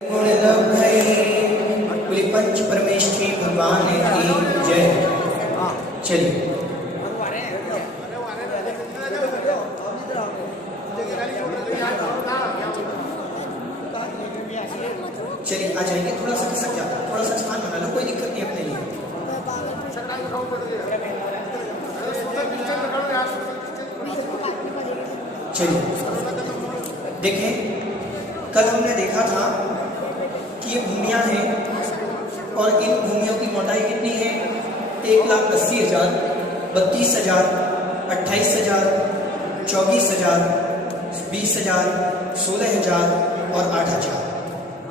बोले पंच परमेश्वरी भगवान की जय। चलिए चलिए आ जाएंगे। थोड़ा सा खिसक जाता है, थोड़ा सा स्थान बना लो, कोई दिक्कत नहीं अपने लिए। चलिए देखें, कल हमने देखा था कि ये भूमियां हैं और इन भूमियों की मोटाई कितनी है? 1,80,000, 32,000, 28,000, 24,000, 20,000, 16,000 और 8,000,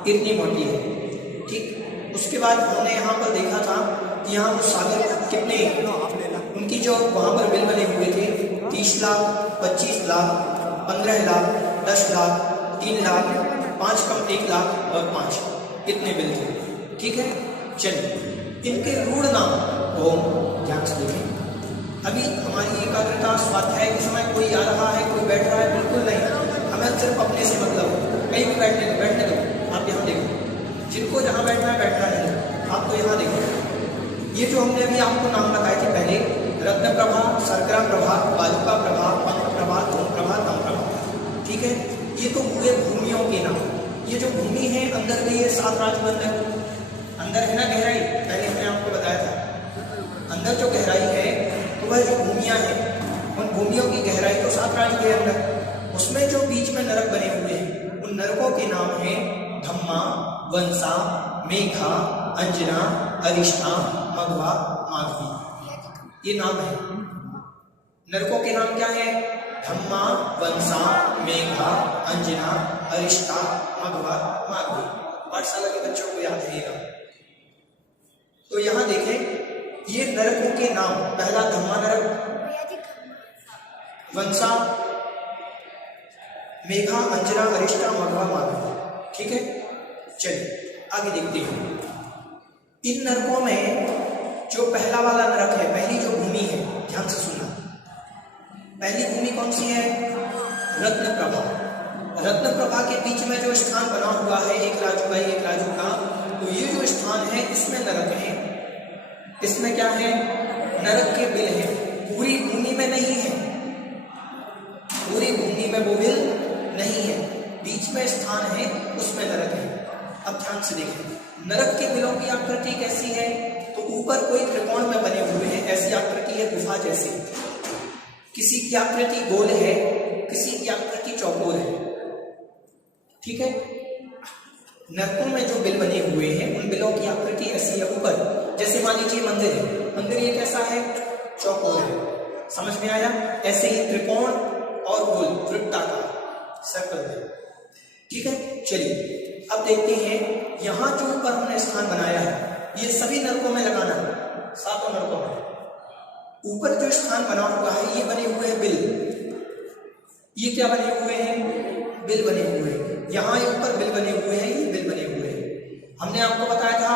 इतनी मोटी है। ठीक, उसके बाद हमने यहाँ पर देखा था कि यहाँ वो सागर कितने, उनकी जो वहाँ पर बिल बने हुए थे 30 लाख, 25 लाख, 15 लाख, 10 लाख, 3 लाख, 5 कम 1 लाख और 5, इतने बिल थे। ठीक है, चलिए इनके रूढ़ नाम ओम, ध्यान से देखें। अभी हमारी एकाग्रता स्वाध्याय के समय कोई आ रहा है, कोई बैठ रहा है, बिल्कुल नहीं, हमें सिर्फ अपने से मतलब हो। कहीं भी बैठने दो, आप यहाँ देखो, जिनको जहाँ बैठना है बैठना नहीं, आपको यहाँ देखो। ये जो हमने अभी आपको नाम बताए थे पहले, रत्न प्रभा, शर्करा प्रभा, बालुका प्रभा, पंख प्रभा, धूम प्रभा, तम प्रभा, ठीक है, ये तो हुए भूमियों के नाम। ये जो भूमि है अंदर में, ये 7 राजबंधन अंदर है ना, गहराई पहले हमने आपको बताया था। अंदर जो गहराई है तो वह जो भूमियां हैं, उन भूमियों की गहराई तो 7 राज के अंदर, उसमें जो बीच में नरक बने हुए हैं, उन नरकों के नाम है धम्मा, वंसा, मेघा, अंजना, अरिष्ठा, मघवा, माघवी, ये नाम है। नरकों के नाम क्या है? धम्मा, वंसा, मेघा, अंजना, अरिष्ठा, मघवा, माघवी। पाठशाला के बच्चों को याद रहेगा। तो यहां देखें, ये नरकों के नाम, पहला धम्मा नरक, वंसा, मेघा, अंजना, अरिष्ठा, मघवा, माघवी, ठीक है। चलिए आगे देखते हैं। इन नरकों में जो पहला वाला नरक है, पहली जो भूमि है, ध्यान से सुनना, पहली भूमि कौन सी है? रत्न प्रभा। रत्न प्रभा के बीच में जो स्थान बना हुआ है, एक राजू का एक राजू का, तो ये जो स्थान है इसमें नरक है। इसमें क्या है? नरक के बिल है, पूरी भूमि में नहीं है, पूरी भूमि में वो बिल नहीं है, बीच में स्थान है, उसमें नरक है। अब ध्यान से देखें, नरक के बिलों की आकृति कैसी है? तो ऊपर कोई त्रिकोण में बने हुए हैं, ऐसी आकृति है गुफा जैसी। किसी की आकृति गोल है, किसी की आकृति चौकोर है, ठीक है। नरकों में जो बिल बने हुए हैं, उन बिलों की आकृति ऐसी है ऊपर, जैसे मान लीजिए मंदिर है, मंदिर ये कैसा है? चौकोर है, समझ में आया? ऐसे ही त्रिकोण और गोल, वृत्ताकार, सर्कल है, ठीक है। चलिए अब देखते हैं, यहां जो ऊपर हमने स्थान बनाया है, ये सभी नरकों में लगाना है, 7 नरकों में। ऊपर जो स्थान बना हुआ है, ये बने हुए हैं बिल, ये क्या बने हुए हैं? बिल बने हुए हैं। यहाँ ऊपर बिल बने हुए हैं, ये बिल बने हुए हैं। हमने आपको बताया था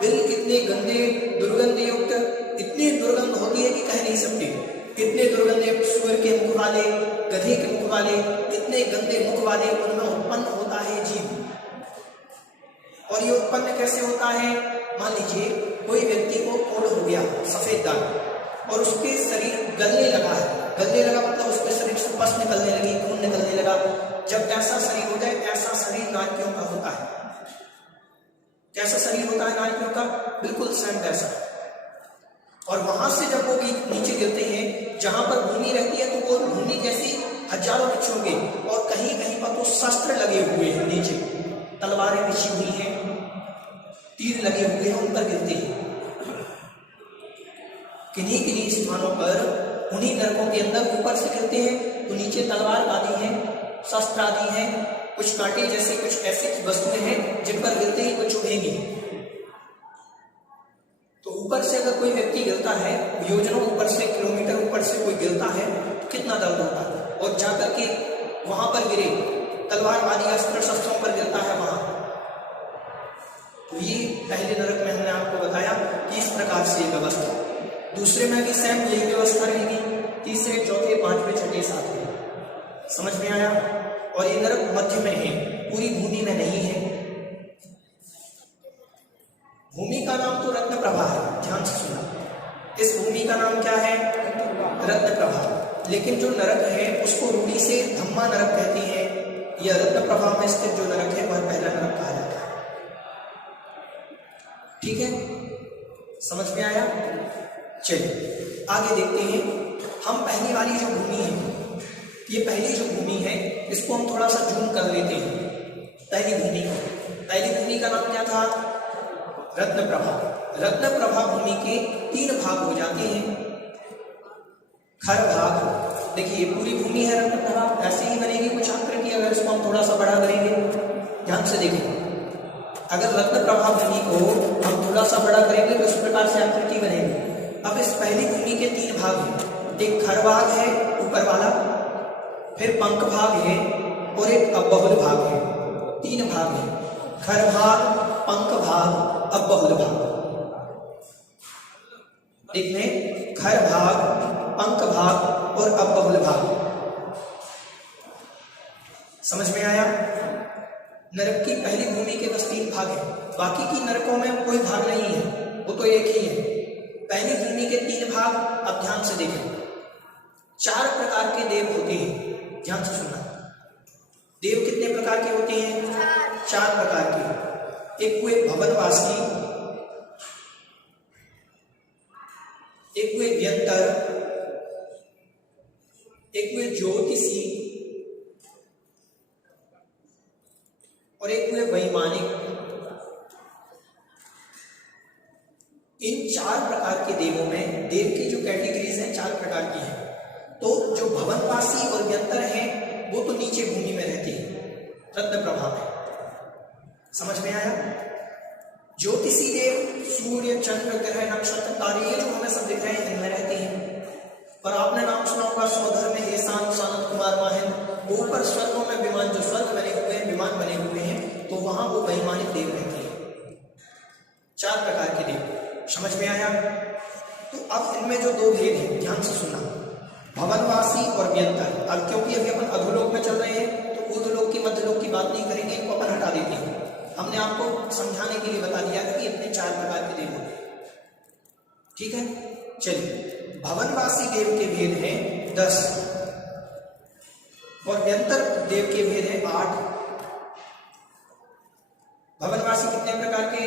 बिल कितने गंदे, दुर्गंध युक्त, इतनी दुर्गंध होती है कि कह नहीं सकते। इतने दुर्गंध युक्त सूअर के मुख वाले, गधे के मुख वाले, इतने गंदे मुख वाले, उनमें उत्पन्न होता है जीव। और ये उत्पन्न कैसे होता है? मान लीजिए कोई व्यक्ति को कोढ़ हो गया, सफेद दाग, और उसके शरीर गलने लगा है, गलने लगा मतलब उसके शरीर से पस निकलने लगी, खून निकलने लगा। जब ऐसा शरीर हो जाए, ऐसा शरीर नारियों का होता है। कैसा शरीर होता है नारियों का? बिल्कुल सेम वैसा। और वहां से जब वो नीचे गिरते हैं, जहां पर भूमि रहती है, तो वो भूमि जैसी हजारों वृक्षों के, और कहीं कहीं पर तो शस्त्र लगे हुए हैं, नीचे तलवारें बिछी हुई हैं, तीर लगे हुए हैं, उन पर गिरते हैं। किन्हीं किन्हीं स्थानों पर, उन्हीं नरकों के अंदर ऊपर से गिरते हैं, तो नीचे तलवार आदि है, शस्त्र आदि है, कुछ कांटे जैसे कुछ ऐसी वस्तुएं हैं जिन पर गिरते ही कुछ चुभेंगी। तो ऊपर से अगर कोई व्यक्ति गिरता है, योजनों ऊपर से, किलोमीटर ऊपर से कोई गिरता है, तो कितना दर्द होता है। और जाकर के वहां पर गिरे, तलवार आदि अस्त्र शस्त्रों पर गिरता है वहां। तो ये पहले नरक में हमने आपको बताया कि इस प्रकार से व्यवस्था। दूसरे में भी सेम यही व्यवस्था रहेगी, तीसरे, चौथे, 5वें, 6ठे, 7वें। समझ में आया? और ये नरक मध्य में है, पूरी भूमि में नहीं है। भूमि का नाम तो रत्न प्रभा है, ध्यान से सुना। इस भूमि का नाम क्या है? रत्न प्रभा। लेकिन जो नरक है उसको रूढ़ी से धम्मा नरक कहते हैं। यह रत्न प्रभा में स्थित जो नरक है वह पहला नरक कहा जाता है। ठीक है, समझ में आया? चलिए आगे देखते हैं। हम पहली वाली जो भूमि है, ये पहली जो भूमि है इसको हम थोड़ा सा जूम कर लेते हैं। पहली भूमि का नाम क्या था? रत्न प्रभा। रत्न प्रभा भूमि के 3 भाग हो जाते हैं। खर भाग, देखिए पूरी भूमि है रत्न प्रभा, ऐसे ही बनेगी कुछ आकृति। अगर इसको हम थोड़ा सा बड़ा करेंगे, ध्यान से देखिए, अगर रत्न प्रभा भूमि को हम थोड़ा सा बड़ा करेंगे तो इस प्रकार से आकृति बनेगी। अब इस पहली भूमि के 3 भाग हैं। एक खर भाग है ऊपर वाला, फिर पंख भाग है और एक अबहुल भाग है। 3 भाग है, खर भाग, पंख भाग, अबहुल भाग। देखें, खर भाग, पंख भाग और अबहुल भाग। समझ में आया? नरक की पहली भूमि के बस 3 भाग हैं, बाकी की नरकों में कोई भाग नहीं है, वो तो एक ही है। पहली भूमि के 3 भाग, अब ध्यान से देखें। 4 प्रकार के देव होते हैं, ध्यान से सुनना। देव कितने प्रकार के होते हैं? 4 प्रकार के। एक हुए भवनवासी, एक हुए व्यंतर, एक हुए ज्योतिषी और एक हुए वैमानिक। इन 4 प्रकार के देवों में देव की जो कैटेगरीज हैं 4 प्रकार की हैं। तो जो भवनवासी और व्यंतर हैं वो तो नीचे भूमि में रहते हैं, रत्न प्रभा में। समझ में आया? ज्योतिषी देव सूर्य, चंद्र, ग्रह, नक्षत्र, तारे, ये जो हमें सब दिख रहे हैं इनमें रहते हैं। और आपने नाम सुना होगा स्वधर्म में ईशान, सनत कुमार, माहिन। ऊपर स्वर्गों में विमान, जो स्वर्ग बने हुए हैं, विमान बने हुए हैं, तो वहां वो वैमानिक देव रहते हैं। 4 प्रकार के देव। समझ में आया? तो अब इनमें जो 2 भेद हैं, ध्यान से सुनना, भवनवासी और व्यंतर। अब क्योंकि अभी अपन अधोलोक में चल रहे हैं तो ऊर्ध्वलोक की, मध्यलोक की बात नहीं करेंगे, इनको अपन हटा देते हैं। हमने आपको समझाने के लिए बता दिया था कि इतने 4 प्रकार के देव होते हैं। ठीक है, चलिए। भवनवासी देव के भेद हैं 10 और व्यंतर देव के भेद हैं 8। भवनवासी कितने प्रकार के?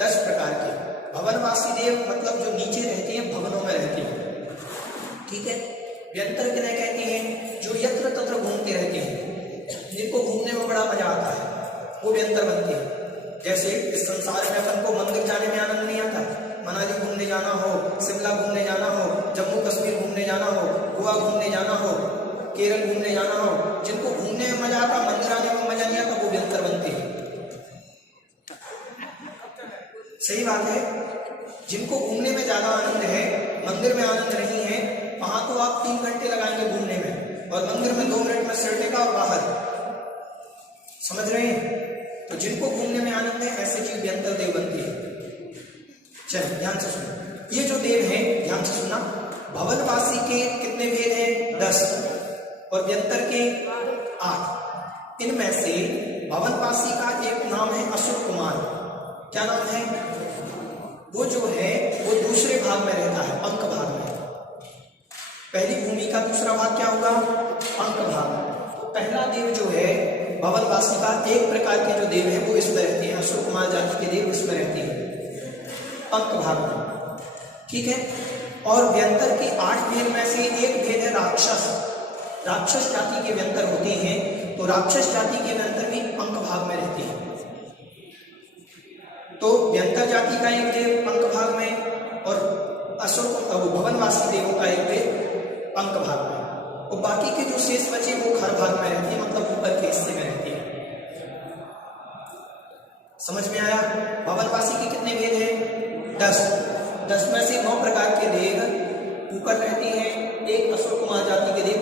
10 प्रकार के। भवनवासी देव मतलब जो नीचे रहते हैं, भवनों में रहते हैं। ठीक है। व्यंतर किन्हें कहते हैं? जो यत्र तत्र घूमते रहते हैं, जिनको घूमने में बड़ा मजा आता है, वो व्यंतर बनते हैं। जैसे इस संसार में अपन को मंदिर जाने में आनंद नहीं आता, मनाली घूमने जाना हो, शिमला घूमने जाना हो, जम्मू कश्मीर घूमने जाना हो, गोवा घूमने जाना हो, केरल घूमने जाना हो, जिनको घूमने में मजा आता, मंदिर आने में मजा नहीं आता, वो व्यंतर बनते हैं। सही बात है। जिनको घूमने में ज्यादा आनंद है, मंदिर में आनंद नहीं है, वहां तो आप 3 घंटे लगाएंगे घूमने में, और मंदिर में 2 मिनट में सिर टेका और बाहर। समझ रहे हैं? तो जिनको घूमने में आनंद है, ऐसे जीव व्यंतर देव बनते हैं। चलिए ध्यान से सुनो, ये जो देव हैं, ध्यान से सुनना। भवनवासी के कितने भेद हैं? 10 और व्यंतर के 8। इनमें से भवनवासी का एक नाम है असुर कुमार। क्या नाम है? वो जो है वो दूसरे भाग में रहता है, पंख भाग में। पहली भूमि का दूसरा भाग क्या होगा? पंख भाग। तो पहला देव जो है भवनवासी का, एक प्रकार के जो देव हैं वो इसमें रहते हैं, असुर कुमार जाति के देव इसमें रहते हैं, पंख भाग में। ठीक है। और व्यंतर के 8 भेद में से एक भेद है राक्षस। राक्षस जाति के व्यंतर होते हैं, तो राक्षस जाति के व्यंतर भी पंख भाग में रहते हैं। तो व्यंतर जाति का एक देव पंख भाग में और असुर भवनवासी देवों का एक देव पंख भाग में, और बाकी के जो शेष बचे वो खर भाग में रहते हैं, मतलब ऊपर के हिस्से में रहते हैं। समझ में आया? भवनवासी के कितने भेद हैं? 10 में से 9 प्रकार के देव ऊपर रहते हैं, एक असुर कुमार जाति के देव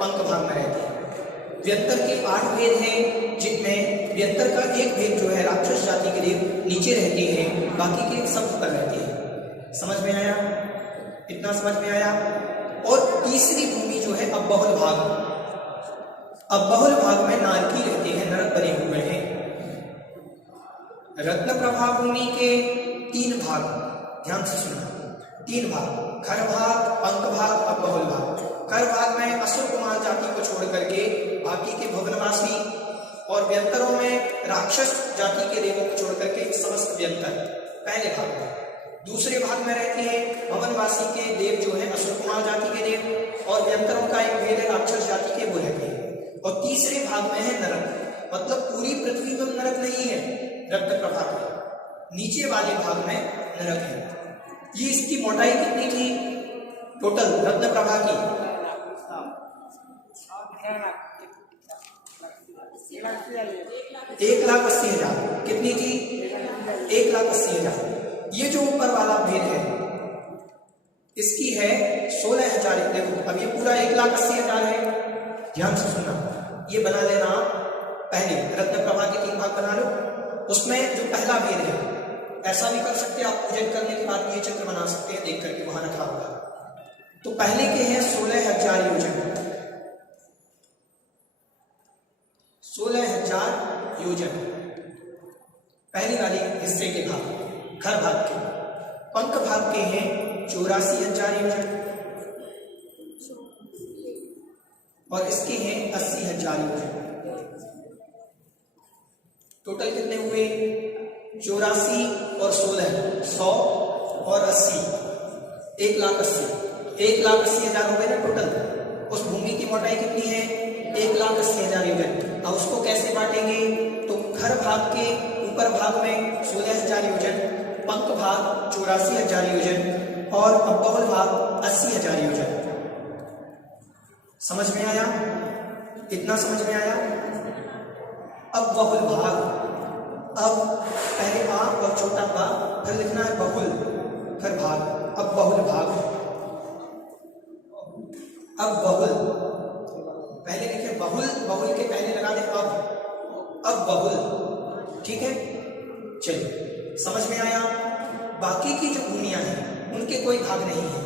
पंख भाग में रहते हैं। व्यंतर के 8 भेद हैं, जिनमें व्यंतर का एक भेद जो है राक्षस जाति के देव नीचे रहते हैं, बाकी के सब ऊपर रहते हैं। समझ में आया? इतना समझ में आया? और तीसरी भूमि जो है अबहुल भाग। अबहुल भाग में नारकी रहते हैं, नरक बने हुए हैं। रत्न प्रभा भूमि के 3 भाग, ध्यान से सुनना, 3 भाग, खर भाग, पंक भाग और बहुल भाग। खर भाग में असुर कुमार जाति को छोड़ करके बाकी के भवनवासी और व्यंतरों में राक्षस जाति के देवों को छोड़ करके समस्त व्यंतर पहले भाग में। दूसरे भाग में रहते हैं भवनवासी के देव जो है असुर कुमार जाति के देव, और व्यंतरों का एक भेद है राक्षस जाति के, वो रहते हैं। और तीसरे भाग में है नरक, मतलब पूरी पृथ्वी में नरक नहीं है रत्न प्रभा के, नीचे वाले भाग में नरक है। ये इसकी मोटाई कितनी थी टोटल रत्न प्रभा की? 1,80,000। कितनी थी? 1,80,000। ये जो ऊपर वाला भेद है इसकी है 16,000। देखो अब ये पूरा 1,80,000 है, ध्यान से सुनना, ये बना लेना पहले रत्न प्रभा के 3 भाग बना लो। उसमें जो पहला भेद है, ऐसा भी कर सकते हैं आप, पूजन करने के बाद ये चित्र बना सकते हैं देख करके वहां रखा होगा। तो पहले के हैं 16,000 योजन, 16,000 योजन पहली वाली हिस्से के भाग, खर भाग के। पंक भाग के हैं 84,000 योजन और इसके हैं 80,000 योजन। टोटल कितने हुए? 84 और 16, 100 और 80, 1,80,000। 1,80,000 हो गए ना टोटल। उस भूमि की मोटाई कितनी है? 1,80,000 योजन। अब उसको कैसे बांटेंगे? तो खर भाग के ऊपर भाग में 16,000 योजन, पंक भाग 84,000 योजन और बहुल भाग 80,000 योजन। समझ में आया? इतना समझ में आया? अब बहुल भाग, अब पहले आ और छोटा बा, फिर लिखना है बहुल, फिर भाग। अब बहुल भाग, अब बहुल, पहले लिखे बहुल, बहुल के पहले लगा दे अब बहुल, ठीक है। चलिए समझ में आया? बाकी की जो भूमियां हैं उनके कोई भाग नहीं है,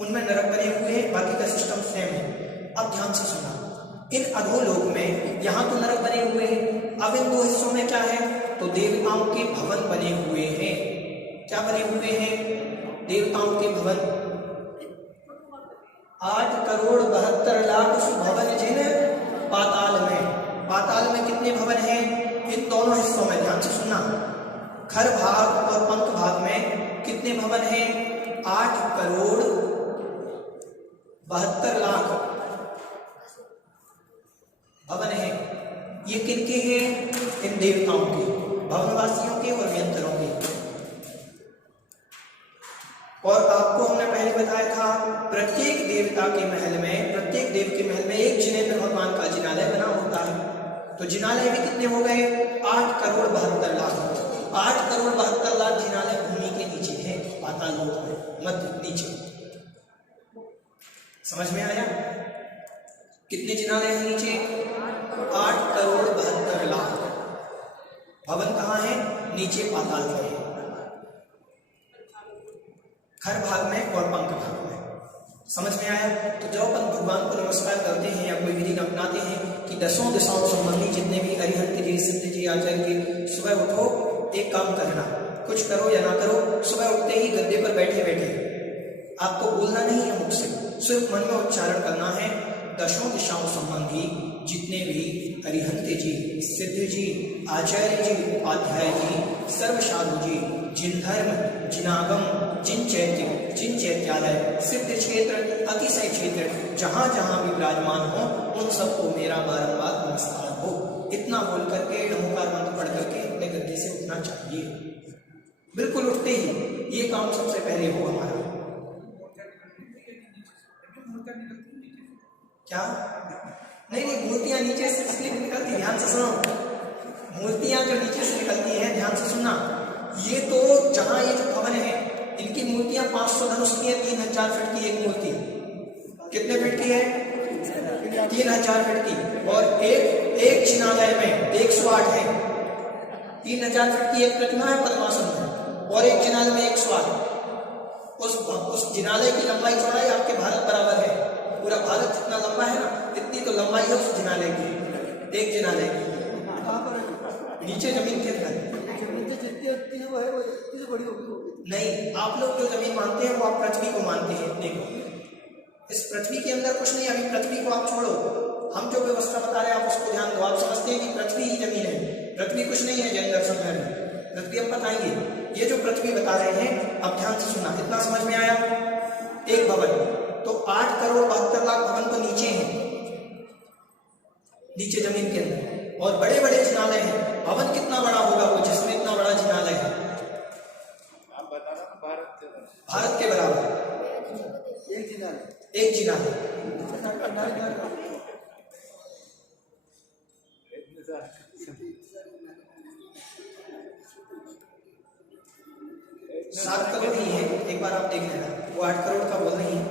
उनमें नरक बने हुए हैं, बाकी का सिस्टम सेम है। अब ध्यान से सुना, इन अधोलोक में यहां तो नरक बने हुए हैं, अब इन 2 हिस्सों में क्या है? तो देवताओं के भवन बने हुए हैं। क्या बने हुए हैं? देवताओं के भवन। 8,72,00,000 भवन जिन पाताल में। पाताल में कितने भवन हैं? इन दोनों हिस्सों में, ध्यान से सुनना, खर भाग और पंक भाग में कितने भवन हैं? 8,72,00,000 भवन है। ये किनके हैं? इन देवताओं के, भवनवासियों के और व्यंतरों के। और आपको हमने पहले बताया था प्रत्येक देवता के महल में, प्रत्येक देव के महल में एक जिनेंद्र भगवान का जिनालय बना होता है। तो जिनालय भी कितने हो गए? 8,72,00,000। 8,72,00,000 जिनालय भूमि के नीचे है, पाताल लोक में, मध्य नीचे। समझ में आया? कितने जिनालय है नीचे? 8,72,00,000 भवन कहाँ है? नीचे पाताल में है, खर भाग में और पंक भाग में। समझ में आया? तो जब अपन भगवान को नमस्कार करते हैं या कोई विधि अपनाते हैं कि 10 दिशाओं संबंधी जितने भी अरिहंत जी, सिद्ध जी, आचार्य जी, सुबह उठो, एक काम करना, कुछ करो या ना करो, सुबह उठते ही गद्दे पर बैठे बैठे आपको बोलना नहीं है मुख से, सिर्फ मन में उच्चारण करना है। 10 दिशाओं संबंधी जितने भी अरिहंत जी, सिद्ध जी, आचार्य जी, उपाध्याय जी, सर्वसाधु जी, जिन धर्म, जिनागम, जिन चैत्य, जिन चैत्यालय, सिद्ध क्षेत्र, अतिशय क्षेत्र, जहां जहां भी विराजमान हो, उन सबको मेरा बारंबार नमस्कार हो। इतना बोल करके नमोकार मंत्र पढ़ करके अपने गद्दे से उठना चाहिए। बिल्कुल उठते ही ये काम सबसे पहले हो हमारा। क्या? नहीं, मूर्तियां नीचे से इसलिए निकलती, ध्यान से सुनो, मूर्तियां जो नीचे से निकलती हैं, ध्यान से सुनना, ये तो जहां ये जो भवन है, इनकी मूर्तियां 500 धनुष की है, 3,000 फीट की एक मूर्ति। कितने फीट की है? 3,000 फीट की। और एक जिनालय में 108 है। 3,000 फीट की एक प्रतिमा है पद्मासन में, और एक जिनालय में 108। उस जिनालय की लंबाई चौड़ाई आपके भारत बराबर है। पूरा भारत जितना लंबा है ना, इतनी तो लंबाई है उस जिनालय की, एक जिनालय की। नीचे जमीन के अंदर थोड़ी होगी। नहीं, आप लोग जो जमीन मानते हैं वो आप पृथ्वी को मानते हैं। देखो, इस पृथ्वी के अंदर कुछ नहीं। अभी पृथ्वी को आप छोड़ो, हम जो व्यवस्था बता रहे हैं आप उसको ध्यान दो। आप समझते हैं कि पृथ्वी ही जमीन है, पृथ्वी कुछ नहीं है। जैन दर्शन में पृथ्वी हम बताएंगे। ये जो पृथ्वी बता रहे हैं, अब ध्यान से सुनना। इतना समझ में आया? एक भवन तो 8,72,00,000 भवन तो नीचे हैं, नीचे जमीन के अंदर, और बड़े बड़े जिनालय हैं। भवन कितना बड़ा होगा वो जिसमें इतना बड़ा जिनालय है? आप बता रहे हैं भारत के बराबर एक जिनालय। एक जिनालय। सात करोड़ ही है, एक बार आप देख लेना। वो 8 करोड़ का बोल रही है।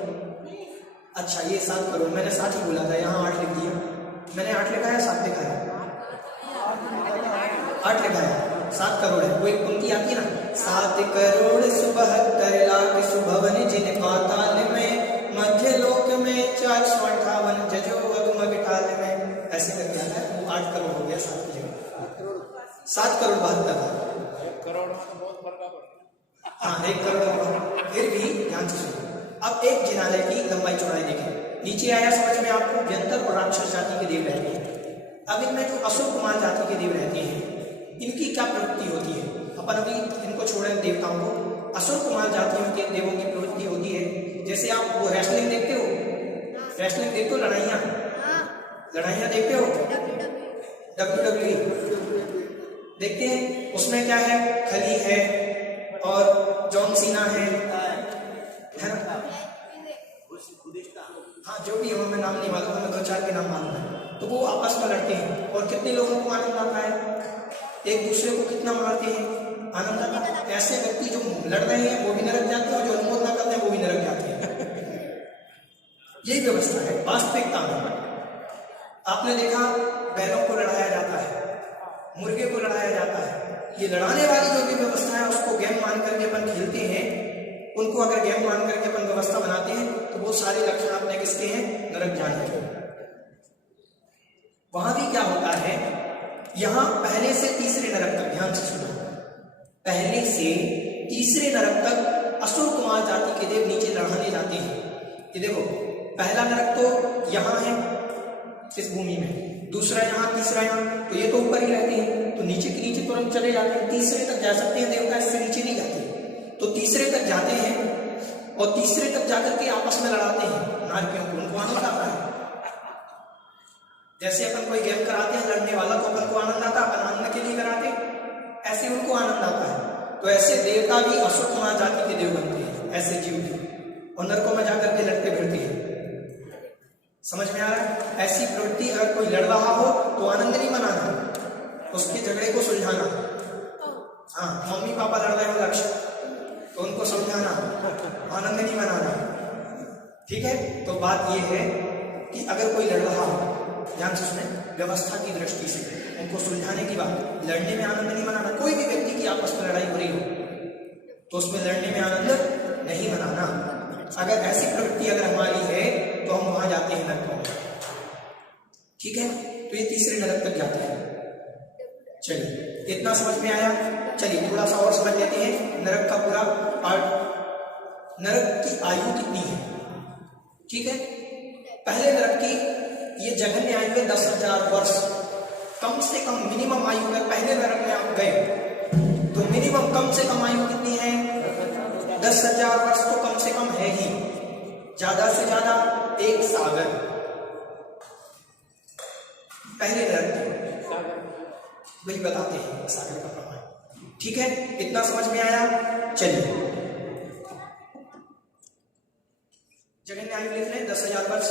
अच्छा, ये 7 करोड़, मैंने 7 ही बोला था, यहाँ 8 लिख दिया। मैंने 8 लिखा है 7 लिखा है? 8 लिखा है, 7 करोड़ है। वो एक पंक्ति आती है ना, 7 करोड़ 72 लाख सुभवन जिन पाताल में, मध्य लोक में 458 जजो अगम विठाल में, ऐसे करके आता है। वो 8 करोड़ हो गया 7 की जगह। 7 करोड़ 72। 1 करोड़ में तो बहुत फर्क पड़ता है। हाँ, 1 करोड़, फिर भी ध्यान से सुनो। अब एक जिनालय की लंबाई चौड़ाई देखें। नीचे आया समझ में आपको? व्यंतर और राक्षस जाति के देव रहते हैं। अब इनमें जो असुर कुमार जाति के देव रहते हैं, इनकी क्या प्रवृत्ति होती है? अपन अभी इनको छोड़े देवताओं को। असुर कुमार जातियों के देवों की प्रवृत्ति होती है, जैसे आप वो रेसलिंग देखते हो, रेसलिंग देखते हो, लड़ाइयाँ देखते हो, WWE देखते हैं। उसमें क्या है? खली है और जॉन सीना है ना? हाँ, जो भी हो, मैं नाम नहीं मालूम, मैं 2-4 के नाम मालूम है। तो वो आपस में लड़ते हैं और कितने लोगों को आनंद आता है? एक दूसरे को कितना मारते हैं, आनंद आता है। ऐसे व्यक्ति जो लड़ रहे हैं वो भी नरक जाते हैं और जो अनुमोद ना करते हैं वो भी नरक जाते हैं। यही व्यवस्था है वास्तविकता में। आपने देखा, बैलों को लड़ाया जाता है, मुर्गे को लड़ाया जाता है। ये लड़ाने वाली जो भी व्यवस्था है उसको गेम मान करके अपन खेलते हैं। उनको अगर गेम मान करके अपन व्यवस्था बनाते हैं तो वो सारे लक्षण अपने किसके हैं? नरक जाने के। वहां भी क्या होता है, यहां पहले से तीसरे नरक तक, ध्यान से सुनो, पहले से तीसरे नरक तक असुर कुमार जाति के देव नीचे लड़ाने जाते हैं। ये देखो, पहला नरक तो यहां है इस भूमि में, दूसरा यहां, तीसरा यहां, तो ये तो ऊपर ही रहते हैं, तो नीचे के नीचे तुरंत चले जाते हैं। तीसरे तक जा सकते हैं देवता, इससे नीचे नहीं जाते। तो तीसरे तक जाते हैं और तीसरे तक जाकर के आपस में लड़ाते हैं नारकियों को। उनको आनंद आता है। जैसे अपन कोई गेम कराते हैं लड़ने वाला तो अपन को आनंद आता है, अपन आनंद के लिए कराते, ऐसे उनको आनंद आता है। तो ऐसे देवता भी असुर कुमार जाति के देव बनते हैं, ऐसे जीव भी, और नरकों में जाकर के लड़ते फिरते हैं। समझ में आ रहा है? ऐसी प्रवृत्ति, अगर कोई लड़ रहा हो तो आनंद नहीं मनाना, उसके झगड़े को सुलझाना। हाँ, मम्मी पापा लड़ रहे हो लक्ष्य, तो उनको समझाना, आनंद नहीं मनाना। ठीक है? तो बात यह है कि अगर कोई लड़ रहा हो, ध्यान से सुने, व्यवस्था की दृष्टि से उनको सुलझाने की बात, लड़ने में आनंद नहीं मनाना। कोई भी व्यक्ति की आपस में लड़ाई हो रही हो तो उसमें लड़ने में आनंद नहीं मनाना। अगर ऐसी प्रवृत्ति अगर हमारी है तो हम वहां जाते हैं नरकों में। ठीक है? तो ये तीसरे नरक तक जाते हैं। चलिए, इतना समझ में आया? चलिए थोड़ा सा और समझ लेते हैं नरक का पूरा पार्ट। नरक की आयु कितनी है? ठीक है, पहले नरक की ये जघन्य आयु है 10,000 वर्ष। कम से कम मिनिमम आयु में पहले नरक में आप गए तो मिनिमम कम से कम आयु कितनी है? 10,000 वर्ष तो कम से कम है ही, ज्यादा से ज्यादा 1 सागर पहले नरक वही बताते हैं सागर का प्रमाण। ठीक है, इतना समझ में आया? चलिए, जघन्य आयु लिख लें 10,000 वर्ष।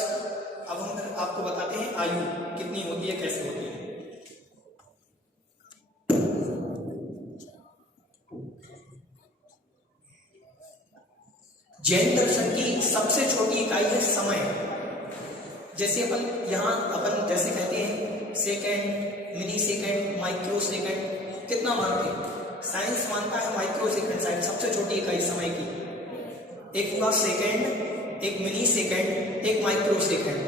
अब हम आपको बताते हैं आयु कितनी होती है, कैसे होती है। जैन दर्शन की सबसे छोटी इकाई है समय। जैसे अपन जैसे कहते हैं second, mini second, micro second, कितना मानते हैं? साइंस मानता है माइक्रो सेकंड साइंस सबसे छोटी इकाई समय की। एक हुआ सेकंड, एक मिनी सेकंड, एक माइक्रो सेकंड।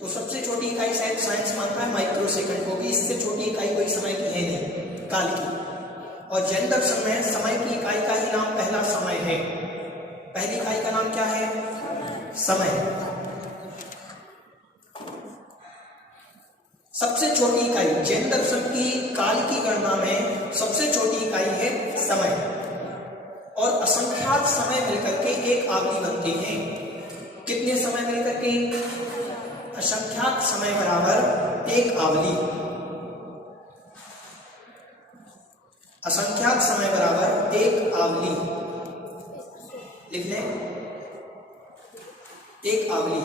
तो सबसे छोटी इकाई साइंस मानता है माइक्रो सेकंड को, भी इससे छोटी इकाई कोई समय की है नहीं, काल की। और जैन दर्शन में समय की इकाई का ही नाम पहला समय है। पहली इकाई का नाम क्या है? समय। सबसे छोटी इकाई जैन दर्शन की काल की गणना में सबसे छोटी इकाई है समय, और असंख्यात समय मिलकर के एक आवधि बनती है। कितने समय मिलकर के? असंख्यात समय बराबर एक आवधि। असंख्यात समय बराबर एक आवधि। लिख लें, एक आवधि।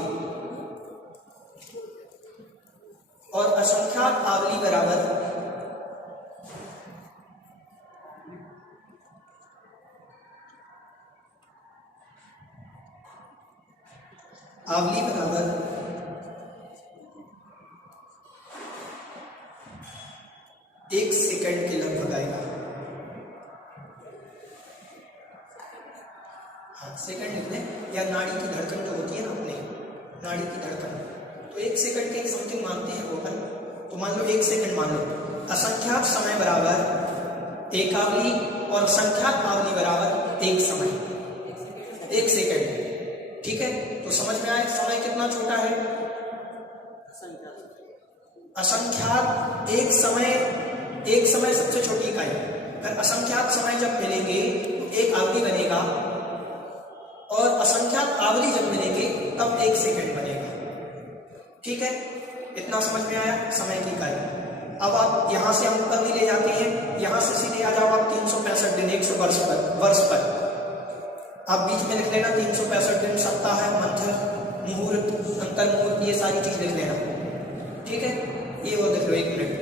और असंख्यात आवधि बराबर आवधि बराबर एक सेकंड के लगभग आएगा। हाँ, सेकंड लिख लें, या नाड़ी की धड़कन जो होती है ना, अपने नाड़ी की धड़कन, तो एक सेकंड के समथिंग मानते हैं वो अपन। तो मान लो एक सेकंड मान लो। असंख्यात समय बराबर एक आवधि और असंख्यात आवधि बराबर एक समय, एक सेकंड। ठीक है, तो समझ में आए समय कितना छोटा है? असंख्यात एक समय सबसे छोटी इकाई। अगर असंख्यात समय जब मिलेंगे तो एक आवधि बनेगा, और असंख्यात आवधि जब मिलेंगे तब एक सेकंड बनेगा। ठीक है, इतना समझ में आया समय की इकाई। अब आप यहां से हम ऊपर भी ले जाते हैं, यहां से सीधे आ जाओ आप 365 दिन 100 वर्ष पर। आप बीच में लिख लेना 365 दिन, सप्ताह, मंथ, मुहूर्त, अंतर मुहूर्त, ये सारी चीज लिख लेना। ठीक है, ये वो लिख लो 1 मिनट।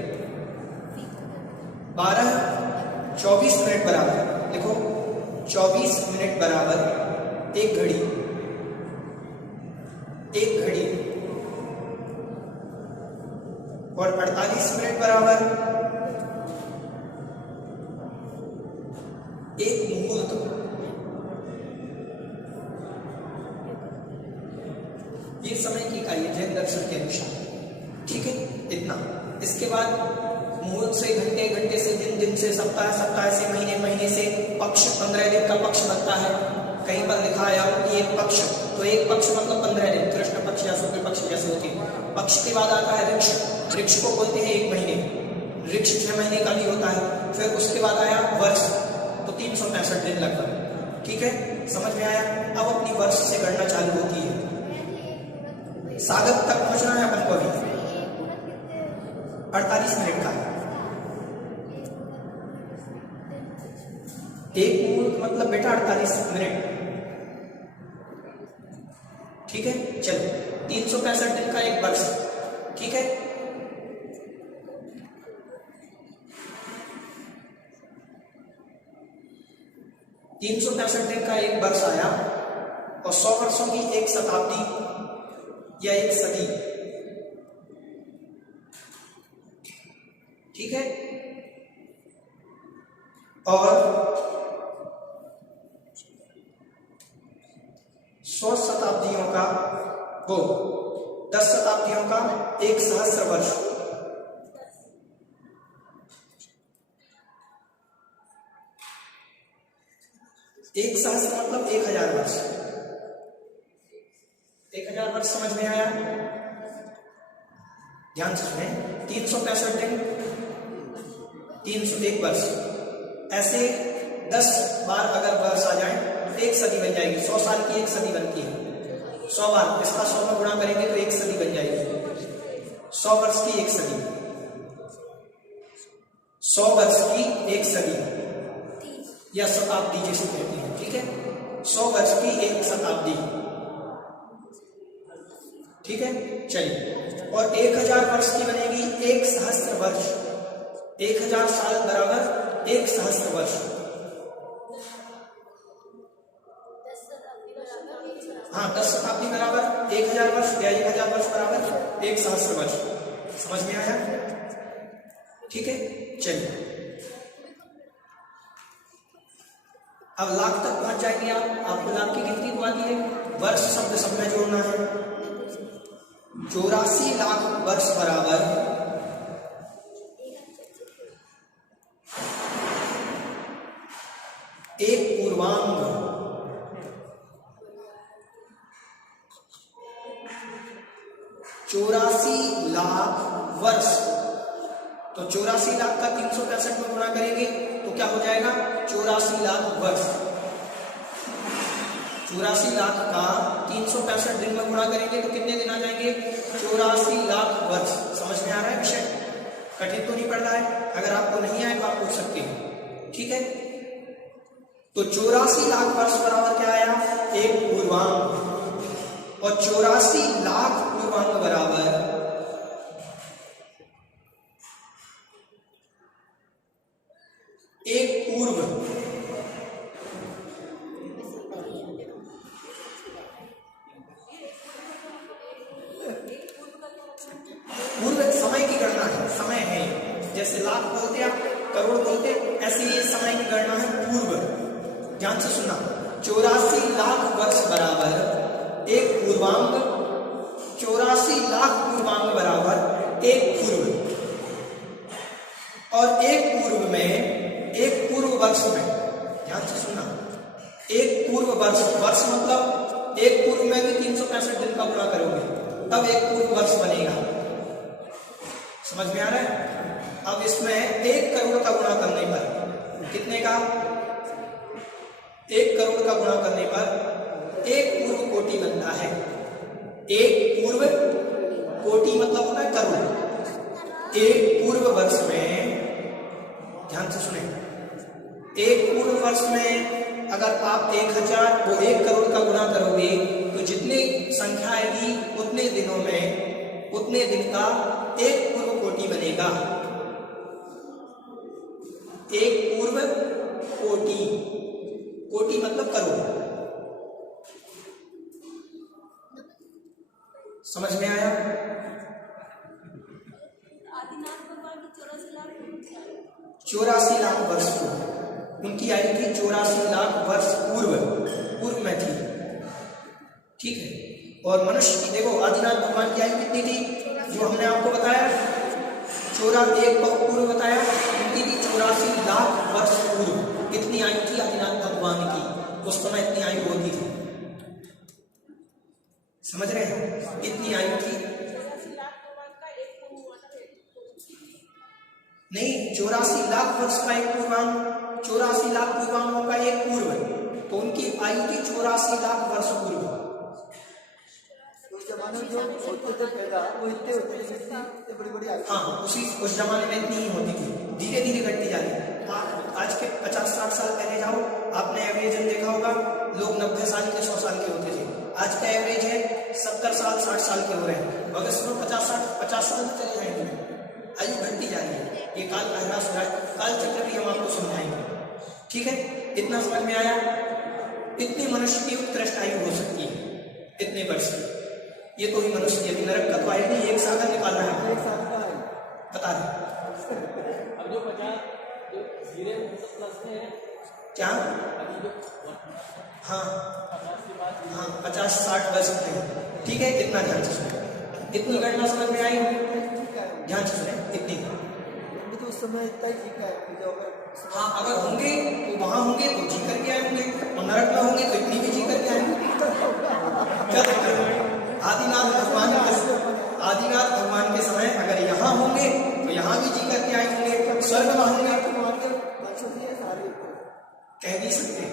12-24 मिनट बराबर, लिखो 24 मिनट बराबर एक घड़ी। एक घड़ी। और 48 मिनट बराबर एक मुहूर्त। ये समय की इकाई है जैन दर्शन के अनुसार। ठीक है, इतना। इसके बाद मुहूर्त से घंटे, घंटे से दिन, दिन से सप्ताह, सप्ताह से महीने, महीने से पक्ष, 15 दिन का पक्ष बनता है। कहीं पर लिखा आया कि एक पक्ष, तो एक पक्ष मतलब 15 दिन, कृष्ण पक्ष या शुक्ल पक्ष जैसे होते हैं। पक्ष के बाद आता है ऋक्ष, ऋक्ष को बोलते हैं 1 महीने, ऋक्ष 6 महीने का भी होता है। फिर उसके बाद आया वर्ष, तो 365 दिन लगभग। ठीक है, समझ में आया? अब अपनी वर्ष से गणना चालू होती है। सागर तक पहुंचना है अपन को अभी 48 मिनट का। एक मुहूर्त मतलब बेटा 48 मिनट। ठीक है, चलो 365 दिन का एक वर्ष। ठीक है, तीन 365 दिन का एक वर्ष आया, और 100 वर्षों की एक शताब्दी या एक सदी। ठीक है, और 100 शताब्दियों का वो 10 शताब्दियों का एक सहस्र वर्ष। एक सहस्र मतलब 1000 वर्ष। 1000 वर्ष समझ में आया? ध्यान से सुने, 365 दिन 301 वर्ष। ऐसे 10 बार अगर वर्ष आ जाए तो एक सदी बन जाएगी। 100 साल की एक सदी बनती है। 100 बार, इसका 100 में गुणा करेंगे तो एक सदी बन जाएगी। 100 वर्ष की एक सदी, 100 वर्ष की एक सदी या शताब्दी जिसे कहते हैं। ठीक है, 100 वर्ष की एक शताब्दी। ठीक है, चलिए। और 1000 वर्ष की बनेगी एक सहस्त्र वर्ष। 1000 साल बराबर एक सहस्त्र वर्ष। हाँ, 10 शताब्दी बराबर 1000 वर्ष या 1000 वर्ष बराबर एक सहस्त्र वर्ष। समझ में आया? ठीक है, चलिए। अब लाख तक पहुंच जाएंगे आप। आपको लाख की गिनती तो आती है। वर्ष शब्द सब में जोड़ना है। 84 लाख वर्ष बराबर एक पूर्वांग 84 लाख वर्ष। तो 84 लाख का 365 में गुणा करेंगे तो क्या हो जाएगा? 84 लाख वर्ष। 84 लाख का 365 दिन में गुणा करेंगे तो कितने दिन आ जाएंगे? 84 लाख वर्ष। समझ में आ रहा है विषय? कठिन तो नहीं पड़ रहा है? अगर आपको नहीं आए तो आप पूछ सकते हैं, ठीक है। तो 84 लाख वर्ष बराबर क्या आया? एक पूर्वांग। और 84 लाख पूर्वांग बराबर एक पूर्व। पूर्व समय की गणना है, समय है। जैसे लाख बोलते आप, करोड़ बोलते, ऐसे ये समय की गणना है पूर्व। ध्यान से सुनना, 84 लाख वर्ष बराबर एक पूर्वांग, 84 लाख पूर्वांग बराबर एक पूर्व। और एक पूर्व में, एक पूर्व वर्ष में, ध्यान से सुनना, एक पूर्व वर्ष, वर्ष मतलब एक पूर्व में भी 365 दिन का गुणा करोगे तब एक पूर्व वर्ष बनेगा। समझ में आ रहा है? अब इसमें 1 करोड़ का गुणा करने पर कितने का? 1 करोड़ का गुणा करने पर एक पूर्व कोटि बनता है। एक पूर्व कोटि मतलब होता है करोड़। एक पूर्व वर्ष में, ध्यान से सुने, एक पूर्व वर्ष में अगर आप 1000 को 1 करोड़ का गुणा करोगे तो जितनी संख्या आएगी उतने दिनों में उतने दिन का एक पूर्व कोटि बनेगा। एक पूर्व कोटि, कोटि मतलब करोड़। समझ में आया? आदिनाथ भगवान की 84 लाख 84 लाख वर्ष पूर्व उनकी आयु थी। 84 लाख वर्ष पूर्व में थी, ठीक है। और मनुष्य की देखो, आदिनाथ भगवान की आयु कितनी थी जो हमने आपको बताया? 1 को पूर्व बताया, उनकी थी 84 लाख वर्ष पूर्व। इतनी आयु थी आदिनाथ भगवान की, उस समय इतनी आयु होती थी। समझ रहे हैं? इतनी आयु थी। 84 लाख भगवान का एक पूर्व हुआ था। नहीं, 84 लाख वर्ष का एक पूर्वांग, 84 लाख पूर्वांगों का एक पूर्व, तो उनकी आयु थी 84 लाख वर्ष पूर्व। उस जमाने में जो होते थे पैदा वो इतने होते थे, इतने बड़ी बड़ी आयु। हाँ, उस जमाने में इतनी ही होती थी, धीरे धीरे घटती जा रही। आज के 50-60 साल पहले जाओ, आपने एवरेज देखा होगा, लोग 90 साल के 100 साल के होते थे। आज का एवरेज है 70 साल 60 साल के हो रहे हैं। अगर इसमें 50 साल चले जाएंगे, आयु घटती जा रही है। ये काल का ह्रास हो रहा है। काल चक्र भी हम आपको समझाएंगे, ठीक है। इतना समझ में आया? इतनी मनुष्य की उत्कृष्ट आयु हो सकती है, इतने वर्ष। ये तो ही मनुष्य की, अभी नरक का तो आयु नहीं, एक सागर निकाल रहा है। एक साल का है। बता दें अब जो 50 जो धीरे प्लस में है क्या? अभी जो हाँ 50 के बाद हाँ, 50-60 वर्ष के, ठीक है। इतना ध्यान से सुने, इतनी गणना समझ में आई? ध्यान से सुने, इतनी। अभी तो उस समय इतना ही ठीक है कि जो अगर हाँ, अगर होंगे तो वहां होंगे तो जी करके आएंगे, और नरक में होंगे तो इतनी भी जी करके आएंगे। क्या दिक्कत है? आदिनाथ भगवान के समय अगर यहाँ होंगे तो यहाँ भी जी करके आएंगे, स्वर्ग में होंगे तो वहां के कह नहीं सकते।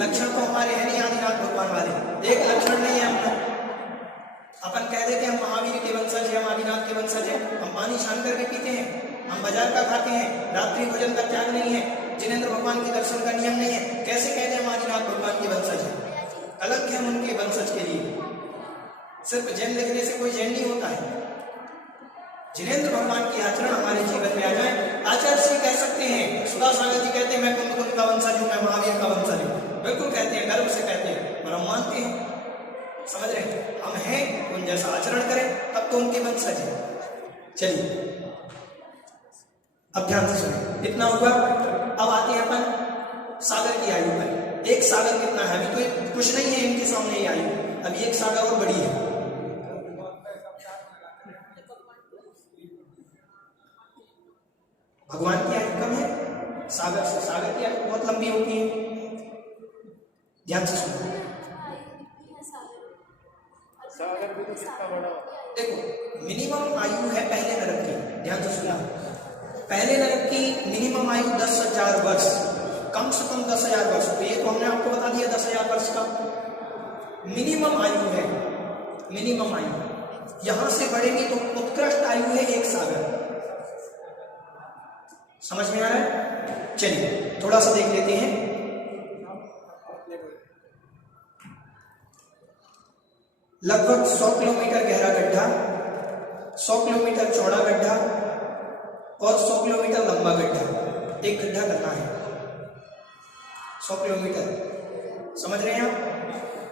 लक्षण तो हमारे हैं नहीं आदिनाथ भगवान वाले, एक लक्षण नहीं है हमने। अपन कह देते हैं हम महावीर के वंशज हैं, हम आदिनाथ के वंशज हैं। हम पानी छान करके पीते हैं, हम बाजार का खाते हैं, रात्रि भोजन का त्याग नहीं है, जिनेंद्र भगवान के दर्शन का नियम नहीं है। कैसे कहते हैं हम आदिनाथ भगवान के वंशज हैं? अलग है हम उनके वंशज के लिए। सिर्फ जैन लिखने से कोई जैन नहीं होता है। जिनेंद्र भगवान की आचरण हमारे जीवन में आ जाए। आचार्य श्री कह सकते हैं, सुधा सागर जी कहते हैं मैं कुंभ का वंशज हूं, मैं महावीर का वंशज हूं। बिल्कुल कहते हैं, गर्व से कहते हैं, और हम मानते हैं। समझ रहे हैं? हम हैं, उन जैसा आचरण करें तब तो उनके वंशज हैं। चलिए अब ध्यान से सुने, इतना हुआ। अब आते हैं अपन सागर की आयु पर। एक सागर कितना है? अभी तो कुछ नहीं है इनके सामने ये आयु, अभी एक सागर और बड़ी है। भगवान की आयु कम है, सागर से। सागर की आयु बहुत लंबी होती है, ध्यान से सुनो। सागर भी तो कितना बड़ा होगा। देखो मिनिमम आयु है पहले नरक की, ध्यान से सुना। पहले नरक की मिनिमम आयु 10,000 वर्ष, कम से कम 10,000 वर्ष। तो ये तो हमने आपको बता दिया 10,000 वर्ष का मिनिमम आयु है, मिनिमम आयु। यहां से बढ़ेगी तो उत्कृष्ट आयु है 1 सागर। समझ में आ रहा है? चलिए थोड़ा सा देख लेते हैं। लगभग 100 किलोमीटर गहरा गड्ढा, 100 किलोमीटर चौड़ा गड्ढा और 100 किलोमीटर लंबा गड्ढा, एक गड्ढा करना है 100 किलोमीटर। समझ रहे हैं आप?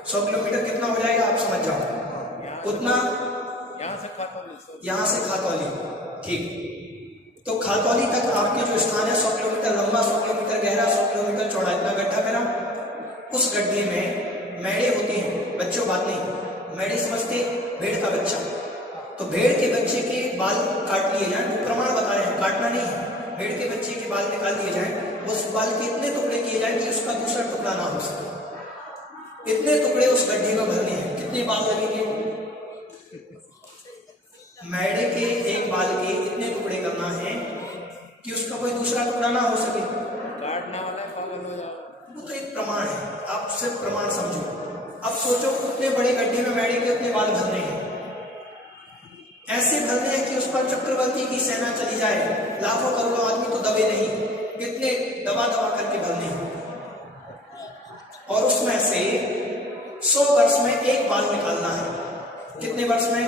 100 किलोमीटर कितना हो जाएगा आप समझ जाओ उतना। यहाँ से खातौली, ठीक। तो खातौली तक आपके जो स्थान है 100 किलोमीटर लंबा, 100 किलोमीटर गहरा, 100 किलोमीटर चौड़ा, इतना गड्ढा करा। उस गड्ढे में मेढ़े होते हैं, बच्चों बात नहीं, मेढ़े समझते भेड़ का बच्चा। तो भेड़ के बच्चे के बाल काट लिए जाएं, वो प्रमाण बता रहे हैं, काटना नहीं है। भेड़ के बच्चे के बाल निकाल दिए जाएं, उस बाल के इतने टुकड़े किए जाएं कि उसका दूसरा टुकड़ा ना हो सके। इतने टुकड़े उस गड्ढे में भरने हैं। कितने बाल लगेंगे? मेढ़े के एक बाल के इतने टुकड़े करना है कि उसका कोई दूसरा टुकड़ा ना हो सके। काटने वाला पागल हो जाओ। वो तो एक प्रमाण है, आप सिर्फ प्रमाण समझो। अब सोचो उतने बड़े गड्ढे में मेढ़े के उतने बाल भरने हैं, ऐसे भरने हैं कि उस पर चक्रवर्ती की सेना चली जाए, लाखों करोड़ों आदमी तो दबे नहीं, इतने दबा दबा करके भरने हैं। और उसमें से 100 वर्ष में एक बाल निकालना है। कितने वर्ष में?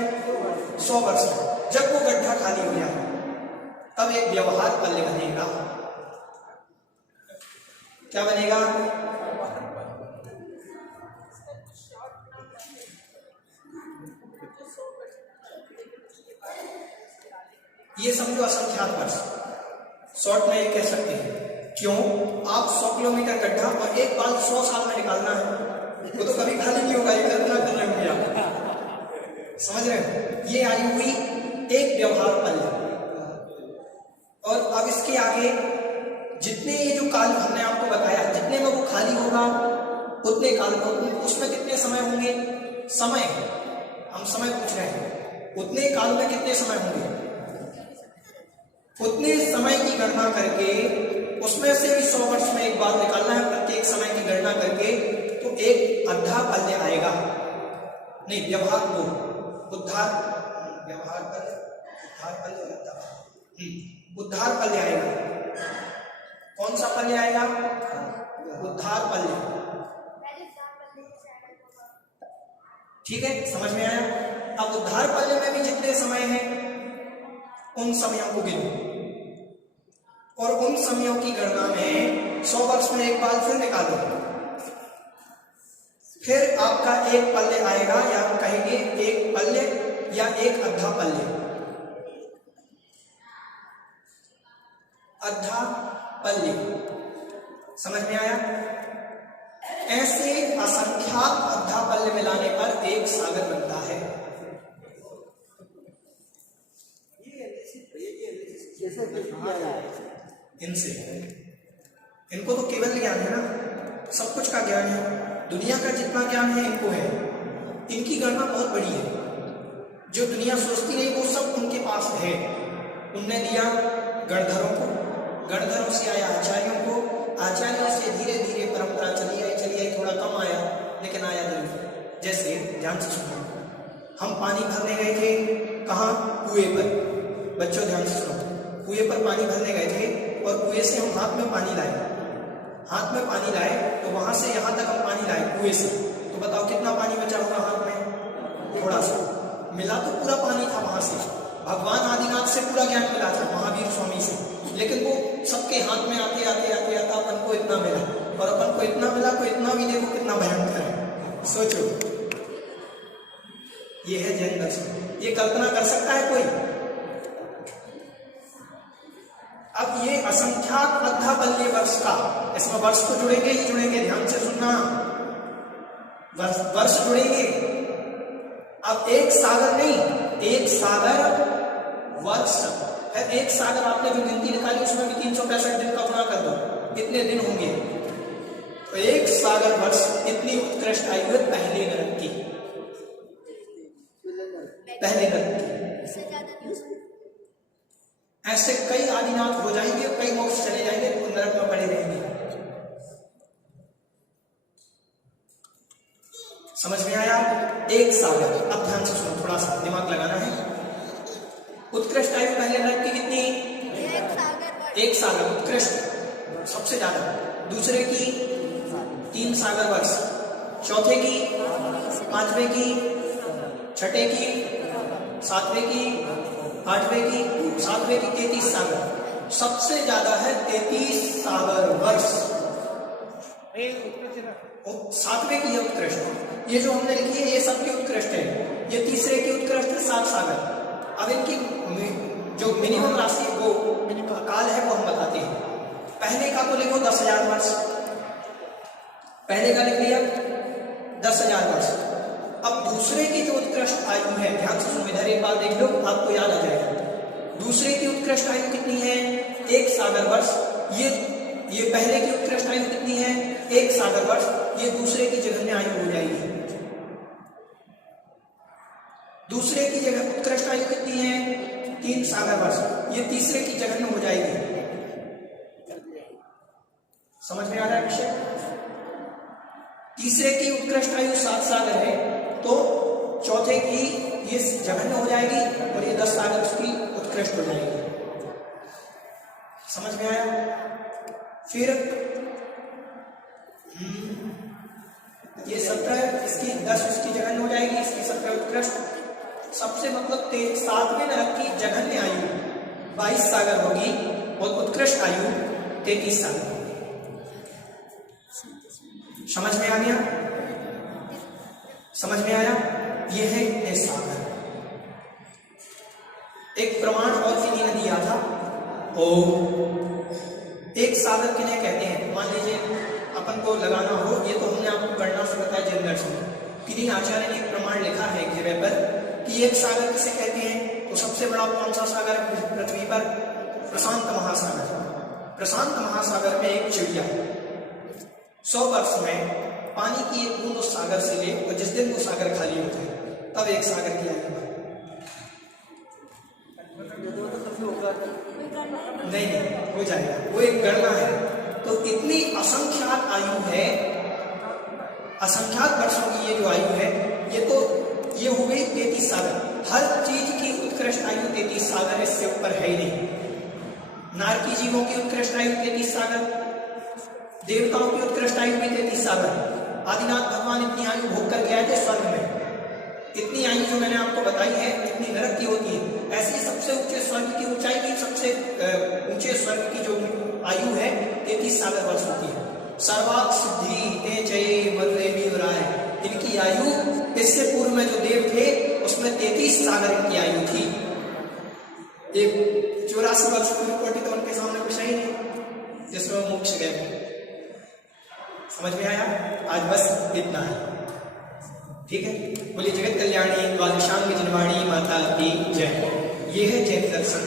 100 वर्ष में। जब वो गड्ढा खाली हो जाए तब एक व्यवहार पल्ले बनेगा। क्या बनेगा? ये समझो असंख्यात वर्ष, शॉर्ट में ये कह सकते हैं। क्यों? आप 100 किलोमीटर गड्ढा और एक बाल 100 साल में निकालना है, वो तो कभी खाली नहीं होगा। ये कल्पना कर रहे होंगे आप, समझ रहे हो? ये आयु हुई एक व्यवहार पल। और अब इसके आगे जितने ये जो काल हमने आपको बताया, जितने में वो खाली होगा उतने काल में, उसमें कितने समय होंगे? समय, हम समय पूछ रहे हैं, उतने काल में कितने समय होंगे? उतने समय की गणना करके उसमें से भी 100 वर्ष में एक बाल निकालना है। प्रत्येक समय की गणना करके तो एक अद्धा पल्ले आएगा। नहीं, व्यवहार को उद्धार, व्यवहार पल्ले, उद्धार पल्ले और अद्धा, उद्धार पल्ले आएगा। कौन सा पल्ले आएगा? उद्धार पल्ले। ठीक है, समझ में आया? अब उद्धार पल्ले में भी जितने समय हैं उन समयों को गिनो और उन समयों की गणना में 100 वर्ष में एक बाल फिर निकालो। फिर आपका एक पल्ले आएगा, या हम कहेंगे एक पल्ले या एक अद्धा पल्ले। अद्धा पल्ले, समझ में आया? ऐसे असंख्यात अद्धा पल्ले मिलाने पर एक सागर बनता है। इनसे, इनको तो केवल ज्ञान है ना, सब कुछ का ज्ञान है, दुनिया का जितना ज्ञान है इनको है। इनकी गणना बहुत बड़ी है, जो दुनिया सोचती नहीं वो सब उनके पास है। उनने दिया गणधरों को, गणधरों से आया आचार्यों को, आचार्यों से धीरे धीरे परंपरा चली आई, थोड़ा कम आया लेकिन आया जरूर। जैसे ध्यान से सुनो, हम पानी भरने गए थे, कहाँ? कुएं पर। बच्चों ध्यान से सुनो, कुएं पर पानी भरने गए थे और कुएं से हम हाथ में पानी लाए, हाथ में पानी लाए तो वहां से यहां तक हम पानी लाए कुएं से। तो बताओ कितना पानी बचा होगा हाथ में? थोड़ा सा। मिला तो पूरा पानी था वहां से, भगवान आदिनाथ से पूरा ज्ञान मिला था, महावीर स्वामी से, लेकिन वो सबके हाथ में आते आते आते आता अपन को इतना मिला, और अपन को इतना मिला तो इतना भी देखो कितना भयंकर है। सोचो, ये है जैन दर्शन। ये कल्पना कर सकता है कोई? अब ये असंख्यात अद्धा पल्ले वर्ष का, इसमें वर्ष तो जुड़ेंगे ही जुड़ेंगे, ध्यान से सुनना, वर्ष जुड़ेंगे। अब एक सागर नहीं, एक सागर वर्ष एक सागर आपने जो गिनती निकाली उसमें भी 365 दिन का गुणा कर दो, कितने दिन होंगे? तो एक सागर वर्ष इतनी उत्कृष्ट आयु है पहले नरक की, पहले नरक की। इससे ज्यादा नहीं हो सकता। ऐसे कई आदिनाथ हो जाएंगे, कई मोक्ष चले जाएंगे, तो नरक में पड़े रहेंगे। समझ में आया? एक सागर। अब ध्यान से सुनो, थोड़ा सा दिमाग लगाना है। उत्कृष्ट आयु पहले नरक की कितनी? एक सागर उत्कृष्ट सबसे ज्यादा, दूसरे की 3 सागर वर्ष, चौथे की, पांचवे की, छठे की, सातवें की, आठवें की, सातवें की 33 सागर। सबसे ज्यादा है 33 सागर वर्ष। सातवें की है उत्कृष्ट। ये जो हमने लिखी है ये सबकी उत्कृष्ट है। ये तीसरे की उत्कृष्ट है 7 सागर। अब इनकी जो मिनिमम राशि वो काल है वो हम बताते हैं। पहले का तो लिखो 10,000 वर्ष, पहले का लिख लिया 10,000 वर्ष। अब दूसरे की जो उत्कृष्ट आयु है, ध्यान से सुनो, इधर एक बात देख लो, आपको याद आ जाएगा। दूसरे की उत्कृष्ट आयु कितनी है? 1 सागर वर्ष। ये पहले की उत्कृष्ट आयु कितनी है? 1 सागर वर्ष। ये दूसरे की जघन्य आयु हो जाएगी। दूसरे की जगह उत्कृष्ट आयु कितनी है? 3 सागर वर्ष। ये तीसरे की जघन्य हो जाएगी। समझ में आ रहा है विषय? तीसरे की उत्कृष्ट आयु 7 सागर है, तो चौथे की ये जघन्य हो जाएगी और ये 10 सागर उसकी उत्कृष्ट हो जाएगी। समझ में आया? फिर ये 17, इसकी 10 उसकी जघन्य हो जाएगी, इसकी 17 उत्कृष्ट। सबसे मतलब 7वें नरक की जघन्य आयु 22 सागर होगी और उत्कृष्ट आयु 33 सागर। समझ में आ गया? समझ में आया? यह है ये सागर। एक प्रमाण और किन्हीं ने दिया था। एक सागर किन्हें कहते हैं? मान लीजिए अपन को लगाना हो, ये तो हमने आपको गणना से बताया जैन दर्शन। किन्हीं आचार्य ने एक प्रमाण लिखा है एक जगह पर कि एक सागर किसे कहते हैं? तो सबसे बड़ा कौन सा सागर पृथ्वी पर? प्रशांत महासागर। प्रशांत महासागर में एक चिड़िया 100 वर्ष में पानी की एक बूंद उस सागर से ले, और जिस दिन वो सागर खाली होता है तब एक सागर की आयु है। नहीं हो जाएगा, वो एक गणना है। तो इतनी असंख्यात आयु है, असंख्यात वर्षों की ये जो आयु है, ये हो गई 33 सागर। हर चीज की उत्कृष्ट आयु 33 सागर, इससे ऊपर है ही नहीं। नारकी जीवों की उत्कृष्ट आयु 33 सागर, देवताओं की उत्कृष्ट आयु भी 33 सागर। आदिनाथ भगवान इतनी आयु भोग कर गए थे स्वर्ग में। इतनी आयु जो मैंने आपको बताई है इतनी नरक की होती है। ऐसी सबसे ऊंचे स्वर्ग की ऊंचाई की, सबसे ऊंचे स्वर्ग की जो आयु है 33 सागर वर्ष होती है। सर्वात सिद्धि ते जय बलदेवी राय, इनकी आयु इससे पूर्व में जो देव थे उसमें 33 सागर इनकी आयु थी। एक 84 वर्ष पूरी कोटि तो उनके सामने कुछ ही नहीं, जिसमें मोक्ष गए। समझ में आया? आज बस इतना है, ठीक है। बोलिए जगत कल्याणी द्वादशांग जिनवाणी माता की जय। ये है जैन दर्शन।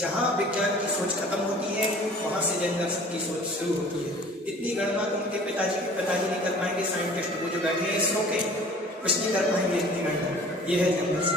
जहां विज्ञान की सोच खत्म होती है वहां से जैन दर्शन की सोच शुरू होती है। इतनी गणना तो उनके पिताजी नहीं कर पाएंगे, साइंटिस्ट वो जो बैठे हैं इसरो के, कुछ नहीं कर पाएंगे इतनी गणना। ये है जैन दर्शन।